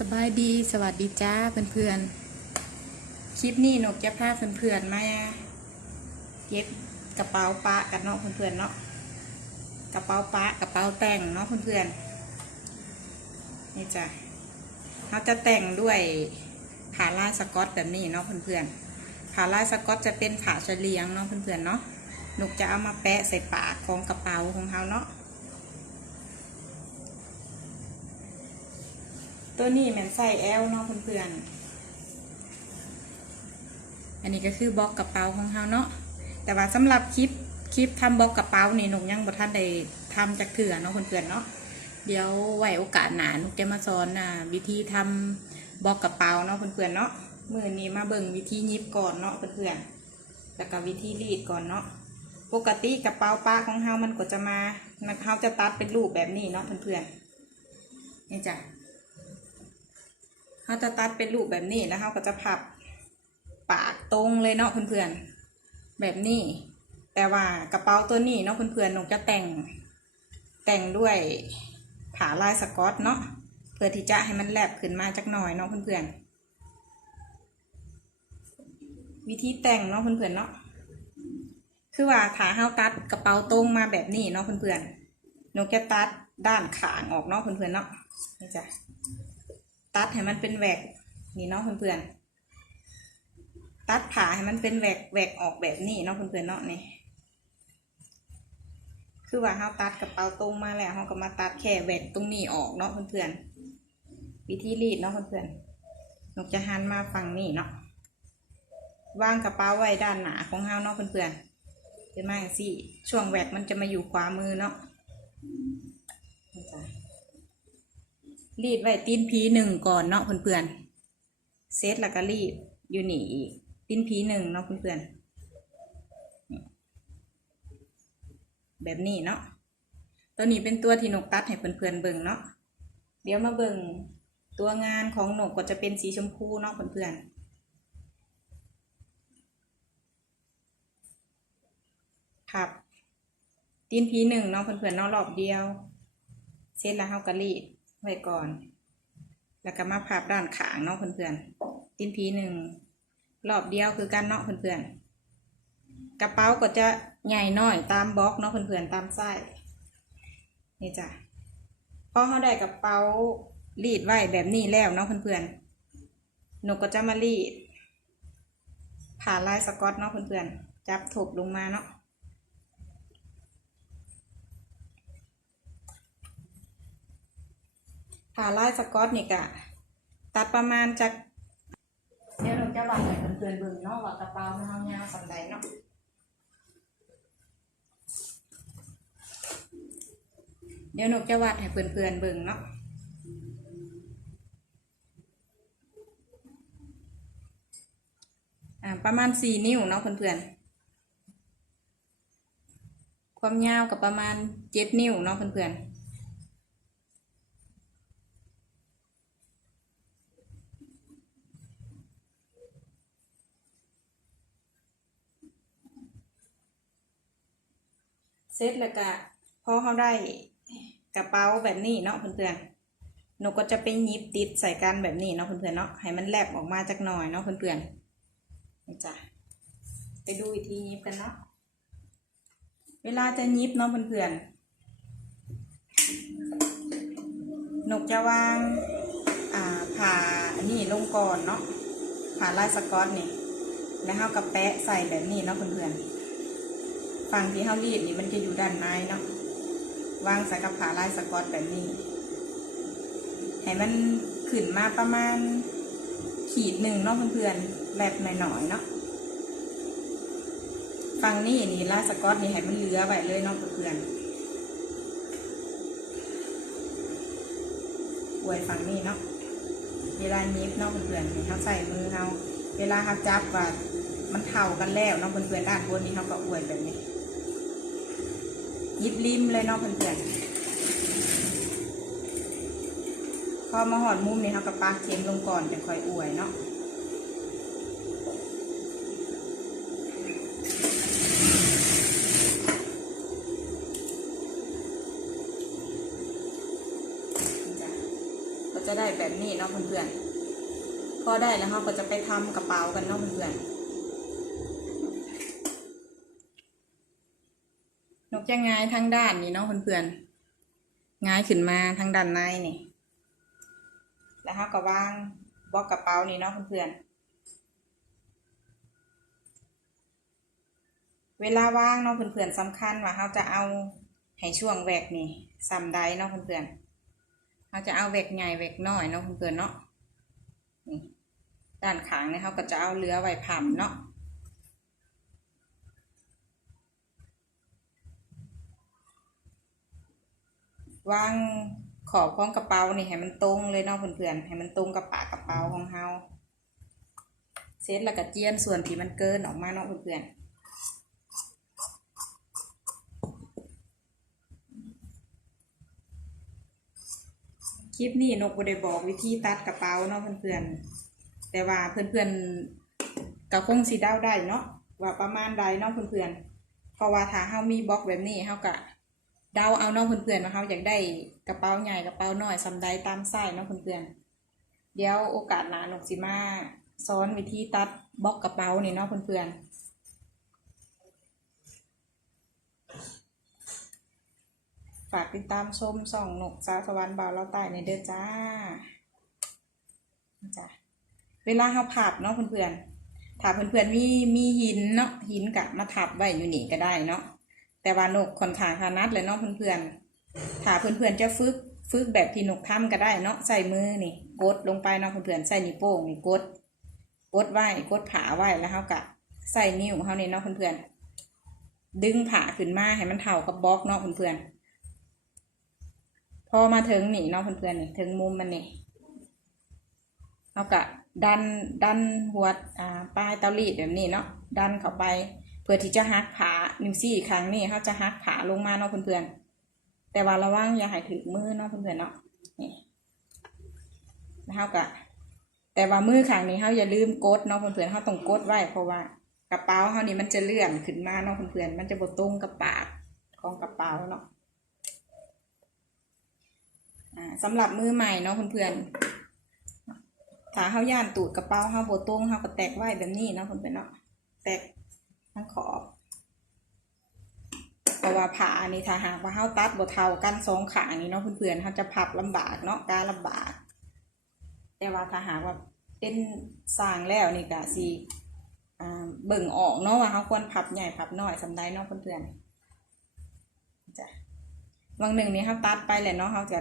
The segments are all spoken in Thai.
สบายดีสวัสดีจ้าเพื่อนๆ คลิปนี้หนูจะพาเพื่อนๆมาเย็บกระเป๋าปะกันเนาะเพื่อนๆเนาะกระเป๋าปะกระเป๋าแต่งเนาะเพื่อนๆนี่จ้ะเขาจะแต่งด้วยผ่าลายสกอตแบบนี้เนาะเพื่อนๆผ่าลายสกอตจะเป็นผ่าเฉลียงเนาะเพื่อนๆเนาะหนูจะเอามาแปะใส่ปากของกระเป๋าของเขาเนาะ ตัวนี้แมันใส่แอลเนาะเพื่อนๆ อันนี้ก็คือบล็อกกระเป๋าของเขาเนาะ แต่ว่าสำหรับคลิปคลิปทำบล็อกกระเป๋านี่หนูยังบ่ทันได้ทำจากเถื่อเนาะเพื่อนๆเนาะ เดี๋ยวไว้โอกาสหนาหนูจะมาสอนอ่าวิธีทำบล็อกกระเป๋าเนาะเพื่อนๆเนาะมือนี้มาเบิ่งวิธียิบก่อนเนาะเพื่อนๆ แล้วก็วิธีรีดก่อนเนาะ ปกติกระเป๋าป้าของเฮามันก็จะมาเฮาจะตัดเป็นรูปแบบนี้เนาะเพื่อนๆ นี่จ้ะ เขาจะตัดเป็นรูปแบบนี้แล้วเขาก็จะพับปากตรงเลยเนาะเพื่อนๆแบบนี้ แต่ว่ากระเป๋าตัวนี้เนาะเพื่อนๆหนูจะแต่งแต่งด้วยผ่าลายสกอตเนาะเพื่อที่จะให้มันแลบขึ้นมาจักหน่อยเนาะเพื่อนๆวิธีแต่งเนาะเพื่อนๆเนาะคือว่าขาเฮาตัดกระเป๋าตรงมาแบบนี้เนาะเพื่อนๆหนูจะตัดด้านขางออกเนาะเพื่อนๆเนาะนี่จ้ะ ตัดให้มันเป็นแหวกนี่เนาะเพื่อนๆตัดผ่าให้มันเป็นแหวกแหวกออกแบบนี้เนาะเพื่อนๆเนาะนี่คือว่าเราตัดกระเป๋าตรงมาแล้วเราก็มาตัดแค่แหวกตรงนี้ออกเนาะเพื่อนๆวิธีรีดเนาะเพื่อนๆนกจะหันมาฝั่งนี้เนาะวางกระเป๋าไว้ด้านหนาของเราเนาะเพื่อนๆเป็นมาอย่างสี่ช่วงแหวกมันจะมาอยู่ขวามือเนาะ รีดไว้ตีนผีหนึ่งก่อนเนาะเพื่อนๆเซตแล้วก็รีดอยู่นี่อีกตีนผีหนึ่งเนาะเพื่อนๆแบบนี้เนาะตัวนี้เป็นตัวที่นกตัดให้เพื่อนๆเบิ่งเนาะเดี๋ยวมาเบิ่งตัวงานของหนกก็จะเป็นสีชมพูเนาะเพื่อนๆครับตีนผีหนึ่งเนาะเพื่อนๆเนาะรอบเดียว เสร็จแล้วเฮาก็รีด ไว้ก่อน แล้วก็มาพับด้านขางเนาะเพื่อนๆตีนผีหนึ่งรอบเดียวคือกันเนาะเพื่อนๆกระเป๋าก็จะใหญ่น้อยตามบล็อกเนาะเพื่อนๆตามไส้นี่จ้ะพอเขาได้กระเป๋ารีดไว้แบบนี้แล้วเนาะเพื่อนๆหนูก็จะมารีดผ่าลายสกอตเนาะเพื่อนๆจับถบลงมาเนาะ ผ่าลายสกอตนี่กะตัดประมาณจากเดี๋ยวเราจะวางให้เพื่อนเบิ่งเนาะว่ากระเป๋ามันเอายาวสันใดเนาะเดี๋ยวหนูจะวาดให้เพื่อนๆเบิ่งเนาะอ่าประมาณสี่นิ้วเนาะเพื่อนๆ ความยาวกับประมาณเจ็ดนิ้วเนาะเพื่อนๆ ร็จแล้วก็พอเขาได้กระเป๋าแบบนี้เนาะเพื่อนๆหนูก็จะไปยิบติดใส่กันแบบนี้เนาะเพื่อนๆเนาะให้มันแลบออกมาจากหน่อยเนาะเพื่อนๆนะจ้ะไปดูวิธียิบกันเนาะเวลาจะยิบเนาะเพื่อนๆหนูจะวางอ่าผ่าอันนี้ลงก่อนเนาะผ่าลายสกอตนี่แล้วเขาก็แปะใส่แบบนี้เนาะเพื่อนๆ ฝั่งที่เฮารีดนี่มันจะอยู่ด้านในเนาะวางใส่กับผาลายสกอตแบบนี้ ให้มันขึ้นมาประมาณขีดหนึ่งเนาะเพื่อนๆแลบหน่อยๆเนาะฝั่งนี้นี่ลายสกอตนี่ให้มันเหลือไว้เลยเนาะเพื่อนๆอวยฝั่งนี้เนาะเวลายิบเนาะเพื่อนๆนี่เขาใส่มือเขาเวลาเขาจับว่ามันเท่ากันแล้วเนาะเพื่อนๆด้านบนนี้เขาก็อวยแบบนี้ ยิบริมเลยเนาะเพื่อนๆพอมาหอดมุมนี่เขาก็ปาเค็มลงก่อนจะค่อยอวยเนาะจะก็จะได้แบบนี้เนาะเพื่อนๆ พอได้แล้วเราก็จะไปทำกระเป๋ากันเนาะเพื่อนๆนก จะง่ายทั้งด้านนี้เนาะเพื่อนๆง่ายขึ้นมาทั้งด้านในนี่ แล้วเราก็วางบล็อกกระเป๋านี่เนาะเพื่อนๆเวลาว่างเนาะเพื่อนๆสำคัญว่าเราจะเอาให้ช่วงแหวกนี่ซ้ำใดเนาะเพื่อนๆเราจะเอาแหวกใหญ่แหวกน้อยเนาะเพื่อนๆเนาะด้านขางเนี่ยเราก็จะเอาเรือไว้ผ่ำเนาะ วางขอบของกระเป๋านี่ให้มันตรงเลยเนาะเพื่อนๆให้มันตรงกับปากกระเป๋าของเราเสร็จแล้วก็เจียนส่วนที่มันเกินออกมาเนาะเพื่อนๆคลิปนี้นกบ่ได้บอกวิธีตัดกระเป๋าเนาะเพื่อนๆ แต่ว่าเพื่อนๆก็คงสิเดาได้เนาะว่าประมาณใดเนาะเพื่อนๆ เพราะว่าถ้าเฮามีบล็อกแบบนี้เฮาก็ เดาเอาเนาะเพื่อนๆว่าเฮาอยากได้กระเป๋าใหญ่กระเป๋าน้อยซำใดตามไส้เนาะเพื่อนๆเดี๋ยวโอกาสหน้านกสิมาสอนวิธีตัดบล็อกกระเป๋านี่เนาะเพื่อนๆฝากติดตามชมส่องนกสาสวรรค์บ่าวเราใต้ในเด้อจ้าจ้ะเวลาเราผับเนาะเพื่อนๆถ้าเพื่อนๆมีมีหินเนาะหินกะมาทับไว้อยู่นี่ก็ได้เนาะ แต่ว่านกค่อนข้างถนัดเลยเนาะเพื่อนๆถ้าเพื่อนๆจะฝึกฝึกแบบที่นกทำก็ได้เนาะใส่มือนี่กดลงไปเนาะเพื่อนๆใส่นิ้วโป้งนี่กดกดไว้กดผาไว้แล้วเขากะใส่นิ้วเขานี่เนาะเพื่อนๆดึงผาขึ้นมาให้มันเท่ากับบล็อกเนาะเพื่อนๆพอมาถึงนี่เนาะเพื่อนๆนี่ถึงมุมมันนี่เอากะดันดันหัวอ่าปลายเตารีดแบบนี้เนาะดันเข้าไป เพื่อที่จะหักผานิ้วซี่ครั้งนี้เขาจะหักผาลงมาเนาะเพื่อนๆแต่ว่าระวังอย่าให้ถึงมือเนาะเพื่อนๆเนาะนี่แล้วเขากะแต่ว่ามือข้างนี้เขาอย่าลืมกดเนาะเพื่อนๆเขาต้องกดไว้เพราะว่ากระเป๋าเขานี่มันจะเลื่อนขึ้นมาเนาะเพื่อนๆมันจะบดตรงกับปากของกระเป๋าเนาะอ่าสำหรับมือใหม่เนาะเพื่อนๆถ้าเฮาย่านตูดกระเป๋าเฮาโบตรงเฮาก็แตกไว้แบบนี้เนาะเพื่อนๆเนาะแตก ทั้งขอบเพราะว่าผ่านี่ถ้าหากว่าเฮาตัดบ่เท่ากันสองขางนี่เนาะเพื่อนๆเฮาจะพับลำบากเนาะการลำบาก แต่ว่าถ้าหากว่าเป็นสร้างแล้วนี่ก็สิเบิ่งออกเนาะว่าเฮาควรพับใหญ่พับน้อยสำใดเนาะเพื่อนๆจ้ะบางหนึ่งนี่เขาตัดไปแหละเนาะเขาจะ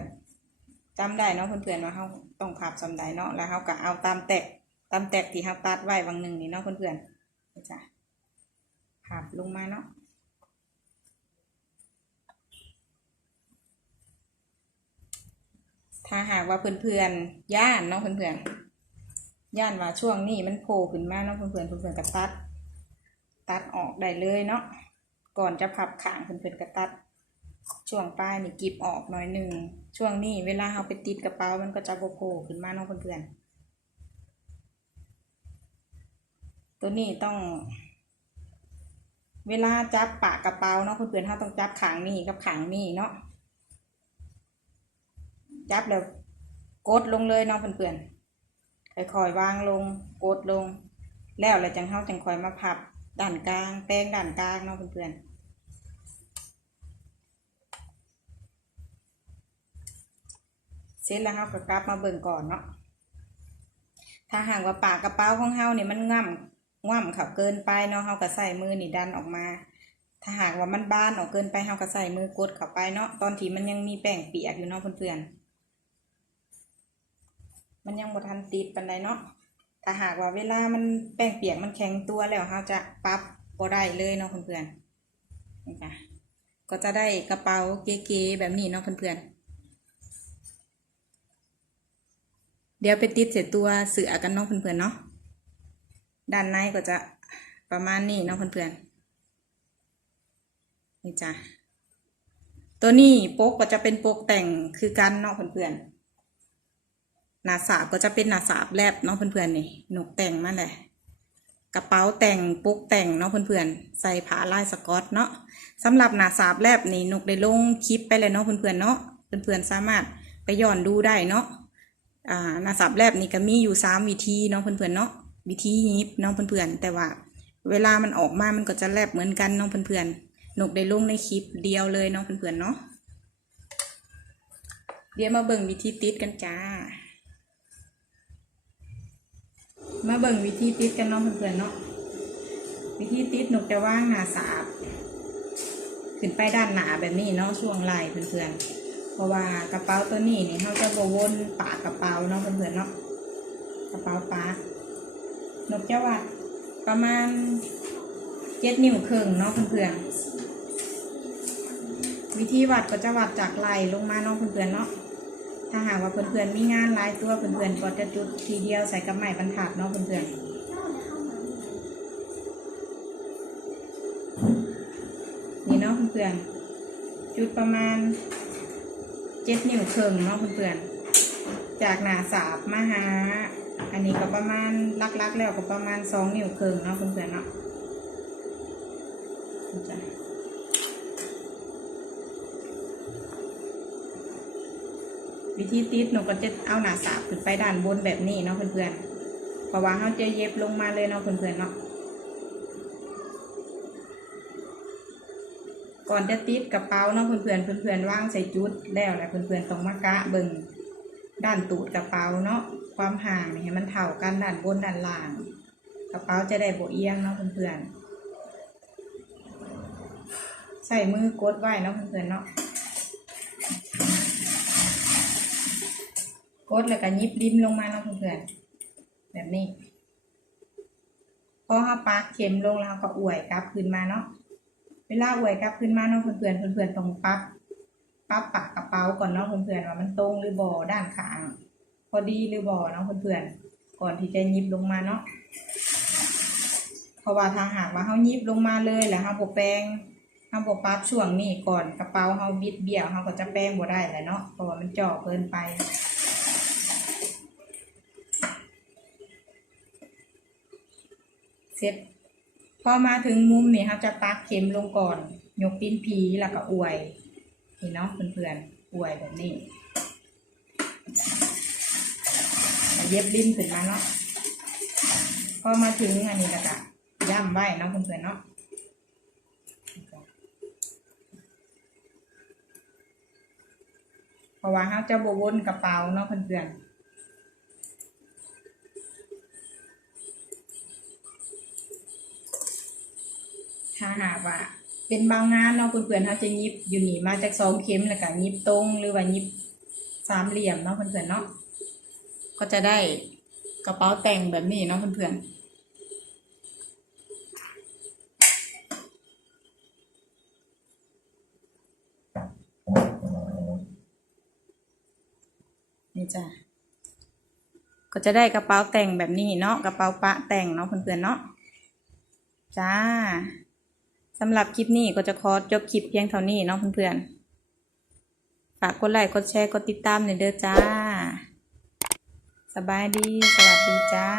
จำได้เนาะเพื่อนๆว่าเขาต้องพับสำใดเนาะแล้วเขาก็เอาตามแตกตามแตกที่เขาตัดไว้บางหนึ่งนี่เนาะเพื่อนๆจ้ะ พับลงมาเนาะถ้าหากว่าเพื่อนๆย่านเนาะเพื่อนๆย่านว่าช่วงนี้มันโผล่ขึ้นมาเนาะเพื่อนๆเพื่อนๆก็ตัด ตัดออกได้เลยเนาะก่อนจะพับขางเพื่อนๆก็ตัด ช่วงปลายนี่กรีบออกหน่อยหนึ่งช่วงนี้เวลาเราไปติดกระเป๋ามันก็จะโบโผล่ขึ้นมาเนาะเพื่อนๆตัวนี้ต้อง เวลาจับปากกระเป๋าเนาะเพื่อนๆเราต้องจับขางนี่กับขางนี่เนาะจับแล้วกดลงเลยเนาะเพื่อนๆค่อยๆวางลงกดลง แล้วแล้วจังเฮาจังคอยมาพับด้านกลางแป้งด้านกลางเนาะเพื่อนๆเสร็จแล้วเราก็กลับมาเบิ่งก่อนเนาะถ้าห่ากว่าปากกระเป๋าของเฮาเนี่ยมันง่ำ ง่ำขับเกินไปเนาะเฮาก็ใส่มือนี่ดันออกมา ถ้าหากว่ามันบานออกเกินไปเฮาก็ใส่มือกดเข้าไปเนาะตอนที่มันยังมีแป้งเปียกอยู่เนาะเพื่อนๆมันยังบ่ทันติดปานใดเนาะถ้าหากว่าเวลามันแป้งเปียกมันแข็งตัวแล้วเฮาจะปรับบ่ได้เลยเนาะเพื่อนๆนี่จ้ะก็จะได้กระเป๋าเก๋ๆแบบนี้เนาะเพื่อนๆเดี๋ยวไปติดเสร็จตัวเสือกันเนาะเพื่อนๆเนาะ ด้านในก็จะประมาณนี้เนาะเพื่อนๆนี่จ้ะตัวนี้โป๊กก็จะเป็นโป๊กแต่งคือกันเนาะเพื่อนๆหนาสาบก็จะเป็นหนาสาบแลบเนาะเพื่อนๆนี่หนกแต่งมาเลยกระเป๋าแต่งปกแต่งเนาะเพื่อนๆใส่ผ้าลายสกอตเนาะสำหรับหนาสาบแลบนี่นกได้ลงคลิปไปเลยเนาะเพื่อนๆเนาะเพื่อนๆสามารถไปย้อนดูได้เนาะอ่าหนาสับแลบนี่ก็มีอยู่สามวิธีเนาะเพื่อนๆเนาะ วิธียิบเนาะเพื่อนๆแต่ว่า เวลามันออกมามันก็จะแลบเหมือนกันเนาะเพื่อนๆนกได้ลงในคลิปเดียวเลยเนาะเพื่อนๆเนาะเดี๋ยวมาเบิ่งวิธีติดกันจ้า มาเบิ่งวิธีติดกันเนาะเพื่อนๆเนาะวิธีติดนกจะว่างหนาสาบขึ้นไปด้านหนาแบบนี้เนาะช่วงไหล่เพื่อนๆเพราะว่ากระเป๋าตัวนี้นี่เขาจะบวนปากกระเป๋าเนาะเพื่อนๆเนาะกระเป๋าปาก นกจะวัดประมาณเจ็ดนิ้วครึ่งเนาะเพื่อนๆวิธีวัดก็จะวัดจากไหลลงมาเนาะเพื่อนๆเนาะถ้าหากว่าเพื่อนๆมีงานลายตัวเพื่อนๆก็จะจุดทีเดียวใส่กับไม้บรรทัดเนาะเพื่อนๆนี่เนาะเพื่อนๆจุดประมาณเจ็ดนิ้วครึ่งเนาะเพื่อนๆจากหนาสาบมาหา อันนี้ก็ประมาณลักๆแล้วก็ประมาณสองนิ้วครึ่งเนาะเพื่อนๆเนาะวิธีติดหนูก็จะเอาหนาสาบขึ้นไปด้านบนแบบนี้เนาะเพื่อนๆเพราะว่าเขาจะเย็บลงมาเลยเนาะเพื่อนๆเนาะก่อนจะติดกระเป๋าเนาะเพื่อนๆเพื่อนๆว่างใส่จุดแล้วแหละเพื่อนๆต้องมากะเบิ่งด้านตูดกระเป๋าเนาะ ความห่างนี่ให้มันเท่ากันด้านบนด้านล่าง กระเป๋าจะได้โบเอียงเนาะเพื่อนๆ ใส่มือกดไว้เนาะเพื่อนๆเนาะ กดแล้วก็ยิบริมลงมาเนาะเพื่อนๆ แบบนี้ พอเขาปากเข็มลงแล้วก็อวยกลับขึ้นมาเนาะ เวลาอวยกลับขึ้นมาเนาะเพื่อนๆ เพื่อนๆต้องปรับปรับปากกระเป๋าก่อนเนาะเพื่อนๆว่ามันตรงหรือบ่ด้านข้าง อดีหรือบ่เนาะเพื่อนๆ ก่อนที่จะยิบลงมาเนาะเพราะว่าถ้าหากว่าเขายิบลงมาเลยแล้วเขาบแปลงเขาบปรับช่วงนี้ก่อนกระเป๋าเขาบิดเบี้ยวเขาก็จะแป้งบ่ได้แหละเนาะเพราะว่ามันจ่อเกินไปเสร็จพอมาถึงมุมนี่ครับจะปักเข็มลงก่อน ยกปิ้นผีแล้วก็อวยนี่เนาะเพื่อนๆอวยแบบนี้แล้ว เย็บริมขึ้นมาเนาะพอมาถึงอันนี้แล้วก็ย่ำไว้เนาะเพื่อนๆเนาะเพราะว่าเขาจะบวนกระเป๋าเนาะเพื่อนๆถ้าหากว่าเป็นบางงานเนาะเพื่อนๆเขาจะยิบอยู่นี่มาจากสองเข็มแล้วก็ยิบตรงหรือว่ายิบสามเหลี่ยมเนาะเพื่อนๆเนาะ ก็จะได้กระเป๋าแต่งแบบนี้เนาะเพื่อนๆนี่จ้ะก็จะได้กระเป๋าแต่งแบบนี้เนาะกระเป๋าปะแต่งเนาะเพื่อนๆเนาะจ้าสำหรับคลิปนี้ก็จะขอจบคลิปเพียงเท่านี้เนาะเพื่อนๆฝากกดไลค์กดแชร์กดติดตามหน่อยเด้อจ้า สบายดี สวัสดีจ้า